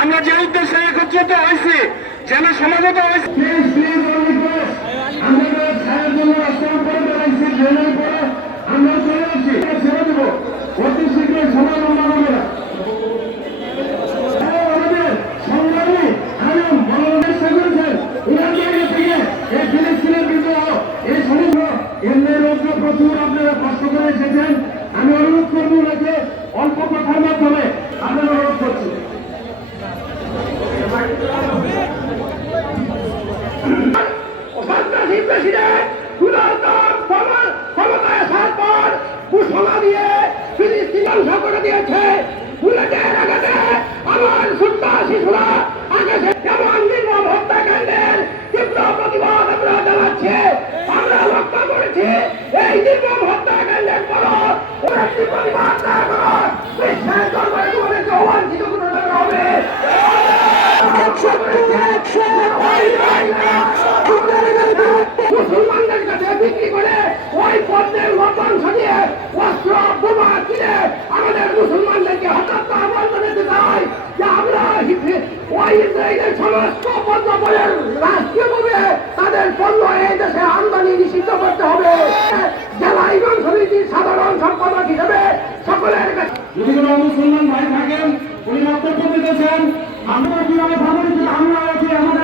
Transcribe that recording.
আমরা যে উদ্দেশ্যে একত্রিত হয়েছি যেন সমাজত হয়েছে ধ্বংস করে দিয়েছে। তাদের পণ্য এই দেশে আমদানি নিষিদ্ধ করতে হবে জেলা ইমাম সাধারণ সম্পাদক সকলের মুসলমান ভাই থাকেন আমরা কীভাবে আমরা আছি এমন